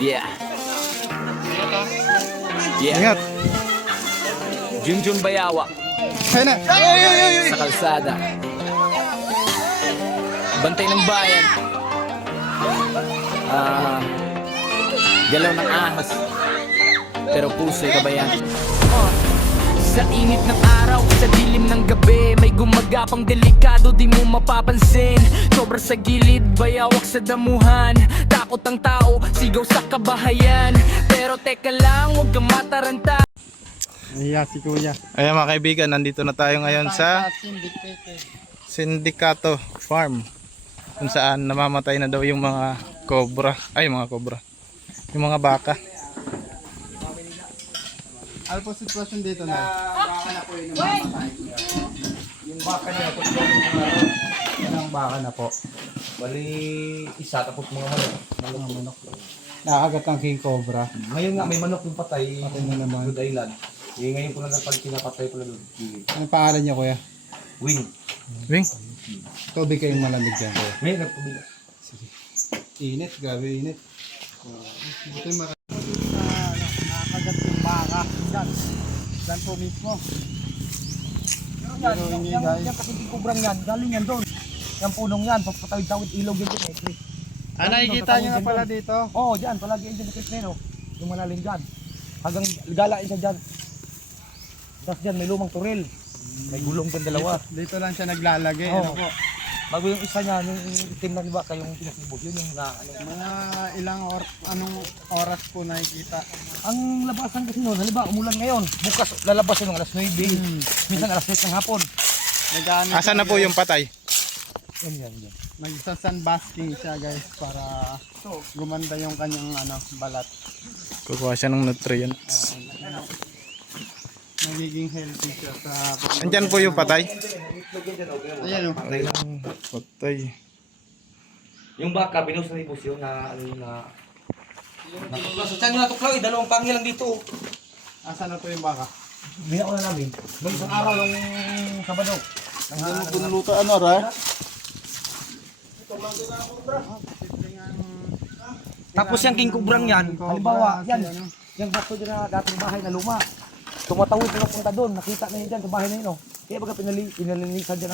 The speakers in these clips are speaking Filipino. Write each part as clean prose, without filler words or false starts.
Yeah. Yeah. Ingat. Junjun Bayawa Ayun na. sa kalsada. Bantay ng bayan. Galaw ng ahas, pero puso'y kabayan. Sa init ng araw, sa dilim ng gabi, may gumagapang delikado di mo mapapansin. Sobra sa gilid, bayawak sa damuhan. Takot ang tao, sigaw sa kabahayan. Pero teka lang, huwag kang mataranta. Iya si Kuya. Ayan mga kaibigan, nandito na tayo ngayon sa Sindikato Farm, kung saan namamatay na daw yung mga cobra. Ay, mga cobra, yung mga baka. Ano po sitwasyon dito na? Baka na po yung namamatay. Yung baka na po, Ilang baka na po? bali isa tapos mga manok. Nakagat ang king cobra. Ngayon nga may manok yung patay. Patay na naman. Good Island. Ngayon ko lang napag kinapatay ko lang doon. Anong pangalan niya Kuya? Wing. Wing? Tubig kayong malamig dyan Kuya. May nagpabila. Sige. Init, grabe init. Buti Nakagat yung baka dyan po mismo. Pero hindi guys. Yan kasi kubrang yan, galing yan doon. Yung punong yan, pagpatawid-tawid ilog yan dyan eh. Nakikita niyo na pala dito. Oo, dyan, palagi yan dyan sa Kismeno. Yung malalim dyan. Hanggang galain siya dyan. Tapos dyan, may lumang turil. May gulong dyan dalawa. Dito lang siya naglalagay. Oo. Ano po? Bago yung isa niya, yung itim na diba, kayong pinasibog, yun yung na, ano. Mga ilang anong oras po nakikita? Ang labasan kasi noon, halimbawa, umulan ngayon. Bukas, lalabas yun ng alas 9. Minsan alas 10 ng hapon. Asan na po yung patay? Yan. Nagsa-sunbasking siya guys para gumanda yung kanyang balat. Kukuha siya ng nutrients. Magiging healthy siya sa... Andyan po yung patay? Ayan o. Patay. Yung baka binus na ibus yun na ano na natuklaw. So saan yung natuklaw eh? Dalawang pangil lang dito. Asan na po yung baka? Binako na namin. May isang araw lang Sabado. Hindi mo pinuluto Ra? Tapos yung king kubrang yan, halimbawa, yan, yung sakto dyan na dating bahay na luma. Tumatawid na punta doon, nakita na yun dyan sa bahay na yun. Kaya baga pinalinisan dyan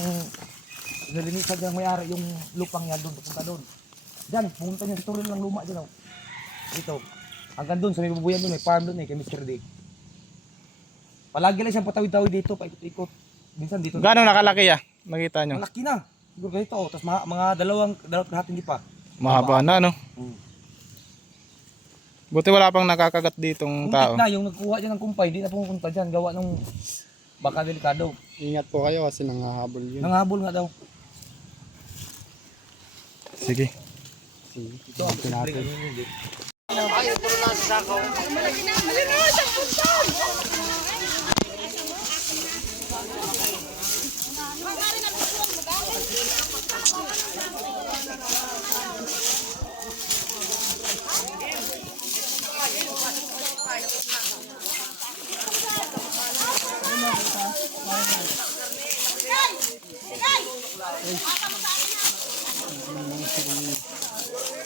ng may-ari yung lupang yan doon, punta doon. Dyan, pumunta niya sa turil ng luma dyan. Dito, hanggang doon, sa may bubuyan doon, may farm doon kay Mr. Dick. Palagi lang siyang patawid-tawid dito, paikot-ikot. Minsan dito. Gano'ng nakalaki Nakita nyo? Malaki na. Siguro ganito, tapos mga dalawang lahat hindi pa. Mahaba na Buti wala pang nakakagat ditong tao. Na, yung nagkuha dyan ng kumpay, hindi na pumunta dyan, gawa ng baka delikado. Ingat po kayo kasi nangahabol yun. Nanghabol nga daw. Sige. Ito ang natin.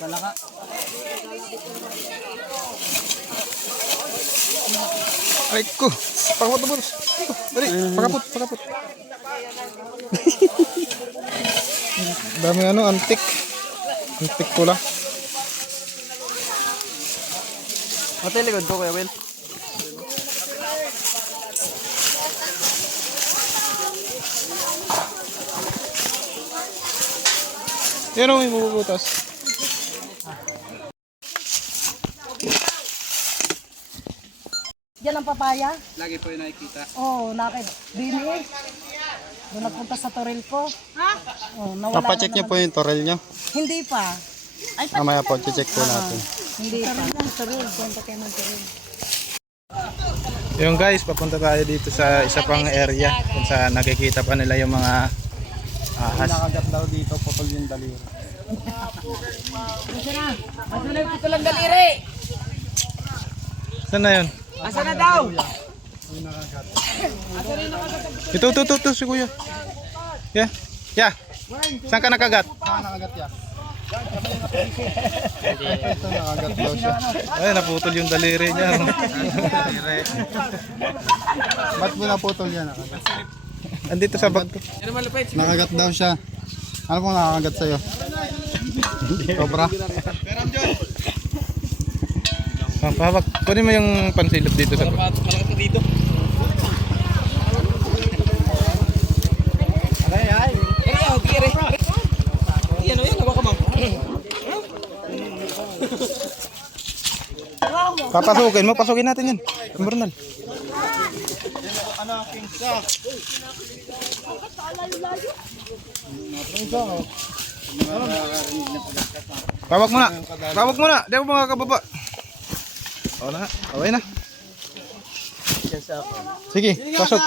Palaka. Ay ko. Pakapot na boss. Dali, pakapot. Dami antik. Antik pula. Hotel likod ko Kuya Will. Yan may bubutas. Diyan ang papaya? Lagi po yung nakikita. Oo, Dini. Doon nagpunta sa toril ko. Ha? Oh, nawala Papacheck niyo po yung torel niyo. Hindi pa. Ay, Mamaya po, check po natin. Hindi pa. Toril, punta kayo ng toril. Yung guys, papunta tayo dito sa isa pang area kung saan nakikita pa nila yung mga ahas. Nakagat daw dito, putol yung daliri. Asan na ito lang daliri? Saan na yun? Asan na daw? Ito, si kuya. Yeah. Saan ka nakagat? Nakagat ya. Ito, nakagat daw siya. Ay, naputol yung daliri niya. Ba't mo naputol yan? Andito sa bag to. Nakagat daw siya. Ano pong nakakagat sa'yo? Cobra? Pahawak. Kunin mo yung pansilip dito sa bag. Papasukin mo, pasukin natin yan. Bernal. Pawak muna. Pawak muna. Di ako makakababa. O na. Okay na. Sige, pasok.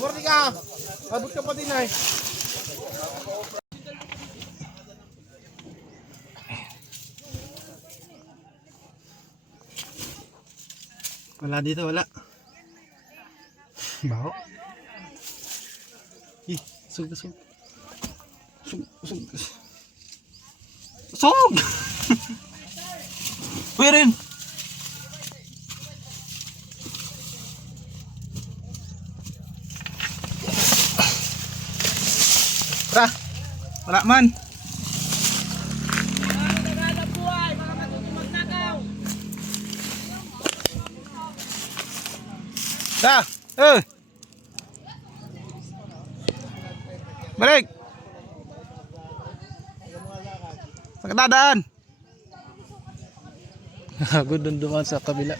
Morning ka! Abot ka pa din ay. Wala dito, wala. Baho. Sug. Sug! Pwirin! Tara. Wala man. Tara. Balik. Sa dadaan. Good duman sa kabila.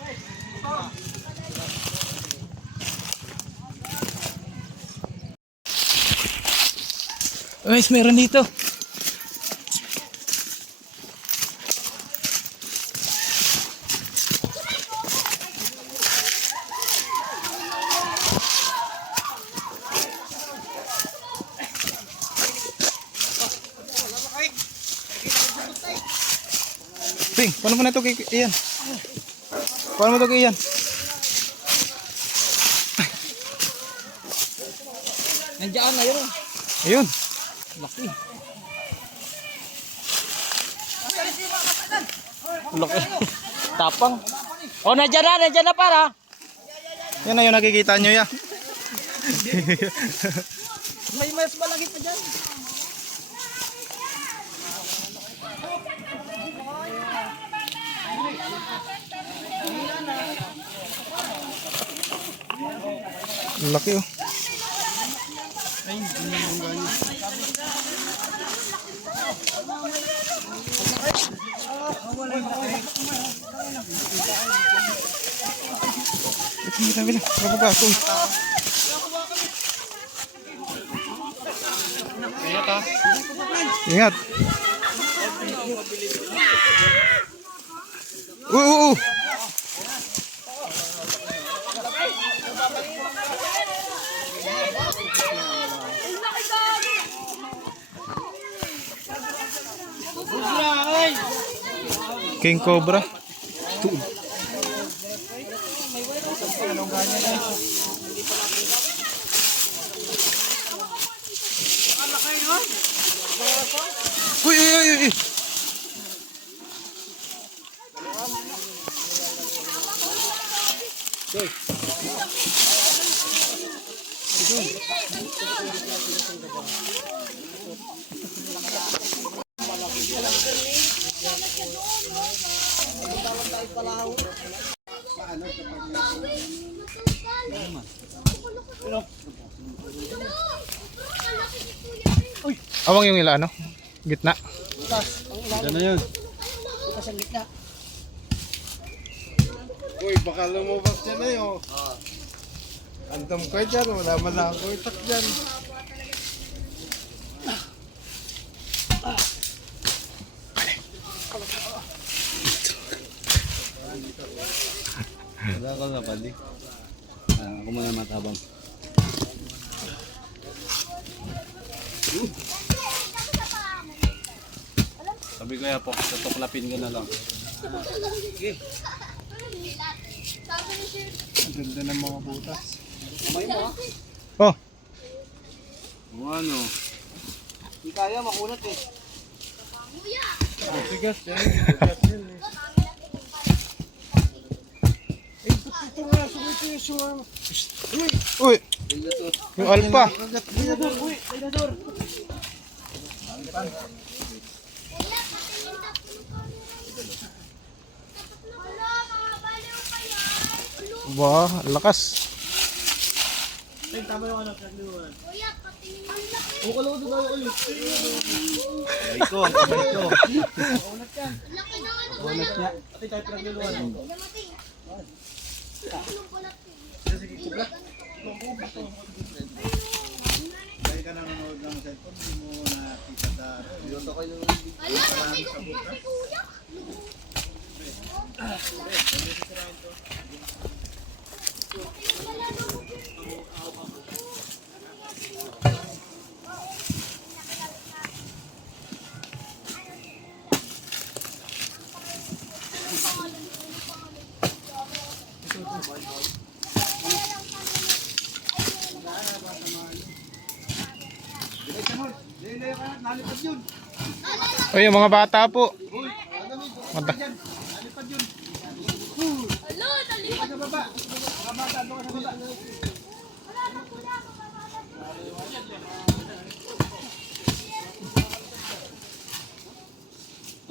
Guys, meron dito. Ting, paano mo na ito kay Ian? Paano mo ito kay Ian? Nandiyan na yun. Ayun. Laki. Laki. Tapang. Oh, nandiyan na para. Yan na yung nakikita nyo ya. May mas malaki pa dyan. Laki oh. Ito bila. Berapa ba ako? Ingat. King Cobra. Uy. Awang yung ila ano? Gitna. Diyan na yun. Uy, baka lumabas dyan na yun. Andam ko dyan, wala man lang ako itak dyan. Wala ko na balik. Ako ko muna matabang. Sabi ko ya po, tutuklapin ko na lang. Ang ganda ng mga butas. Oh, Ano? Hindi kaya, makunat eh. Bigas yan. Bigas yan eh. uy. Yung alpha. Wah, lakas. Ito, ang kamay ko. Uy, yung mga bata po. Mata.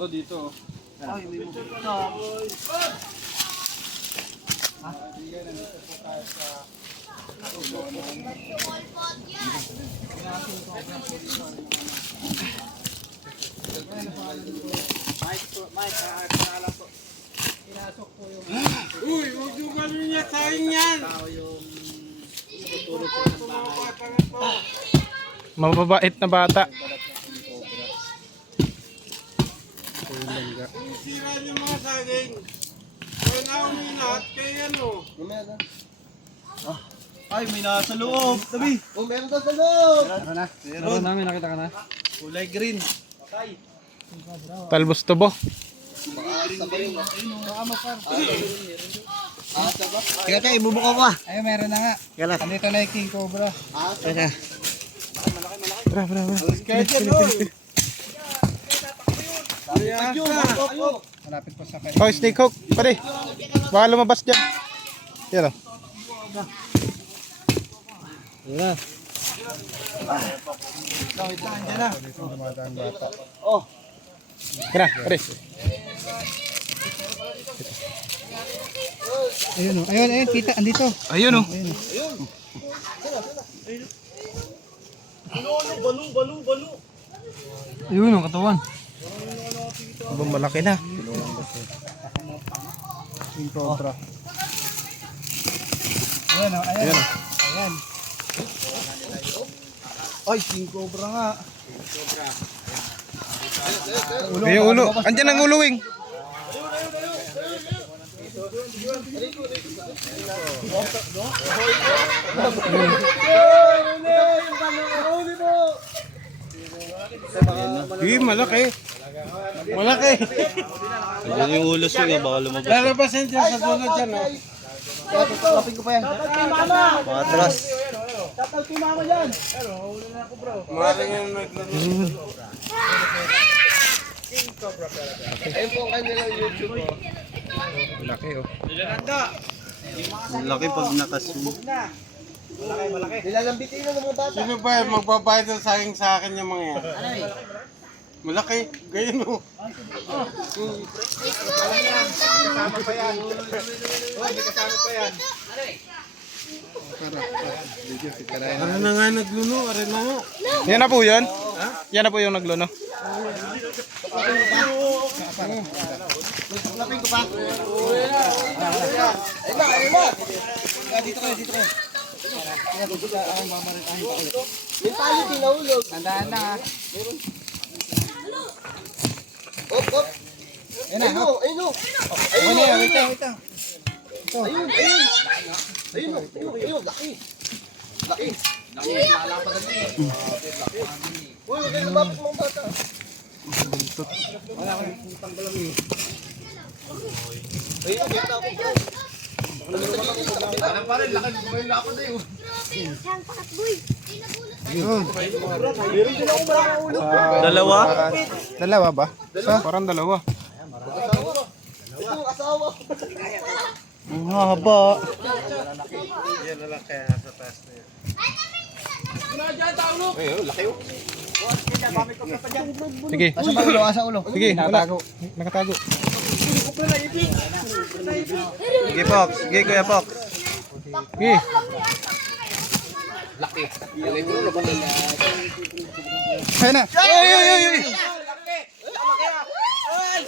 Ito dito. Mababait na bata. Ay, may nasa loob. Tabi. Oh, meron daw sa loob. Meron na. Meron namin, nakita ka na. Kulay green. Talbos tubo. Teka, ibubuko ko ah. Ayun, meron na nga. Andito na yung king cobra. Teka. Bra. Malapit po sa kayo. Oh, snake hook. Pare. Baka lumabas dyan. Yan o. Kira, pare. Ayun, kita, andito. Ayun o. Ayun o, katawan. Malaki na. King cobra. Ayan, ayan. Ayan. Ay, king cobra nga. Yung ulo. Andyan ang ulo, wing. Malaki. Malaki. Diyan yung ulo siya, baka lumabas. Lalabasin dyan sa dulo dyan. Lapin ko pa yan. Mga atras. Malaki oh. Laki pag nakasunod. Nilalambitin na ng mga bata. Sino ba magbabayad ng saging sa akin yung mga yan? Malaki. Ganyan o. Kasama pa yan. May kasama pa yan. Ano na nga nagluno? Ano na nga? Yan na po yun? Yan na po yung nagluno. Lapin ko pa. Dito kayo. Yung tali tinahulog. Tandaan na ha. Op. Ayun. Ayun na, wait lang. Ayun. Dalawa ba? Parang dalawa. Ang haba. Sige. Asa ulo? Sige, nakatago. Nakatago. Sige, Fox. Sige, Kuya Fox. Sige. Laki. Ayun na. Ay!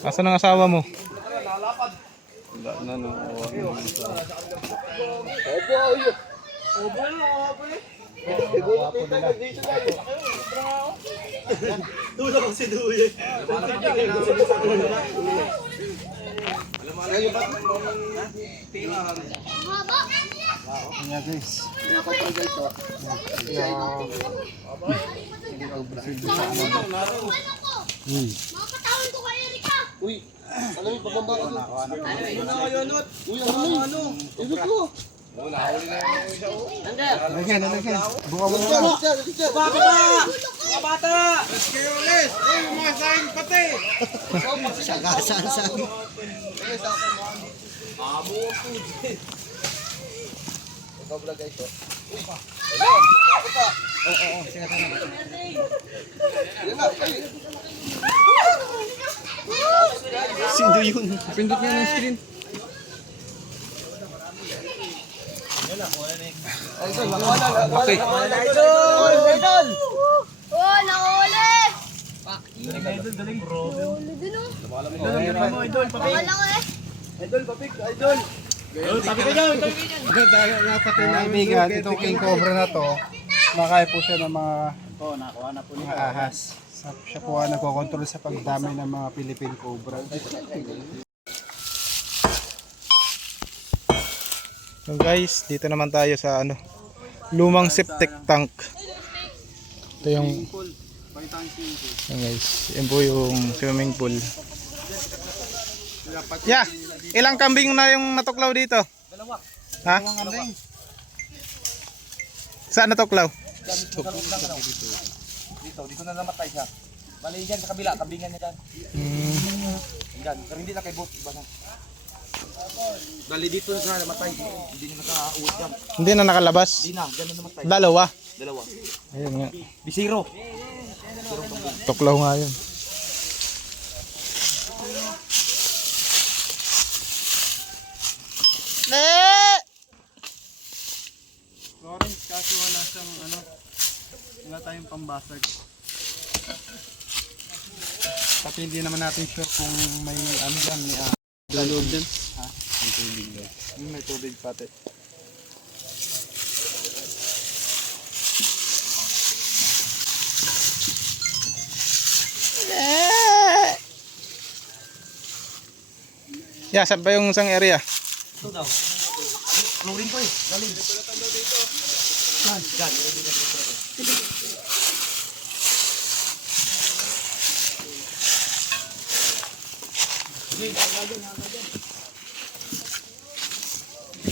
Asan ang asawa mo? Makakatawan ko kay Erika. Lagyan. Buka mo na. Sindo yun. Pindot niya ng screen. Okay. Oh, nakahuli! Idol, daling bro. Nakahuli din oh. Nakala ko eh. Kaibigan, itong king cobra na to, makain po siya ng mga ahas. Siya po ang nagkocontrol sa pagdami ng mga Philippine cobra. So guys, dito naman tayo sa lumang septic tank. Ito yung guys, yun po yung swimming pool. Yeah, ilang kambing na yung natuklaw dito? Dalawa. Ha? Saan natuklaw? Dito na namatay siya. Bali dyan sa kabila, kambingan niya dyan. Dyan, pero hindi na kay boat, iba na. Bali dito na siya namatay, hindi na nakauwi dyan. Hindi na nakalabas? Hindi na, dyan na namatay. Dalawa? Dalawa. Ayun nga. Bisiro. Tuklaw nga yun. Lawrence, kasi wala siyang wala tayong pambasag. Pati hindi naman natin sure kung may dyan, may loob dyan. Ha? May tubig dyan. May tubig pati. Yeah, saan ba yung isang area? Ito daw. Chlorine ko eh. Galing. Dyan.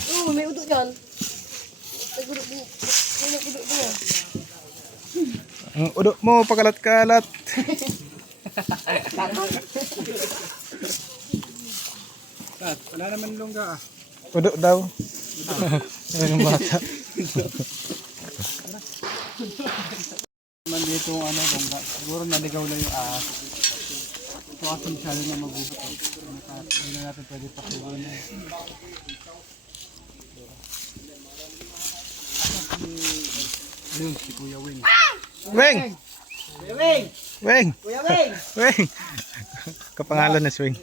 Oh, may udok dyan. Nagudok din. May nagudok din. Ang udo mo, pakalat-kalat. Wala naman lungga Udo daw. Ayun yung bata. Man dito lungga. Siguro naligaw lang yung ahas. Ito kasi masyado na magubat. Hindi na natin pwede pasukin na. Ayun, si Kuya Wing. Weng! Weng! Kuya Weng! Weng! Kapangalan na Swing.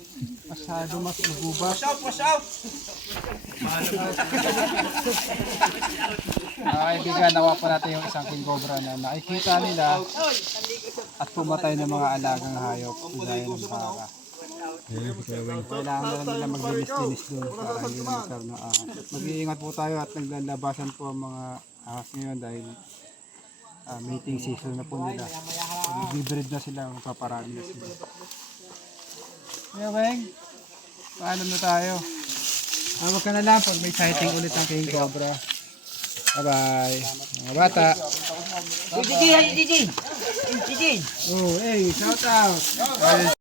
Masyado mas magubat. Kaibigan, nawa po natin yung isang king cobra na nakikita nila at pumatay ng mga alagang hayop gaya ng baka. Kailangan na lang nila maglinis-linis doon para hindi na magkaroon ng ahas. Mag-iingat po tayo at naglalabasan po ang mga ahas ngayon dahil mating season na po nila. Mag-breed na sila, magpaparami na sila. Kaya Weng, paalam na tayo. Huwag ka na lang pag may sighting ulit ng king cobra. Bye-bye. Mga bata. Gigi! Gigi! Gigi! Oh, hey, shout out.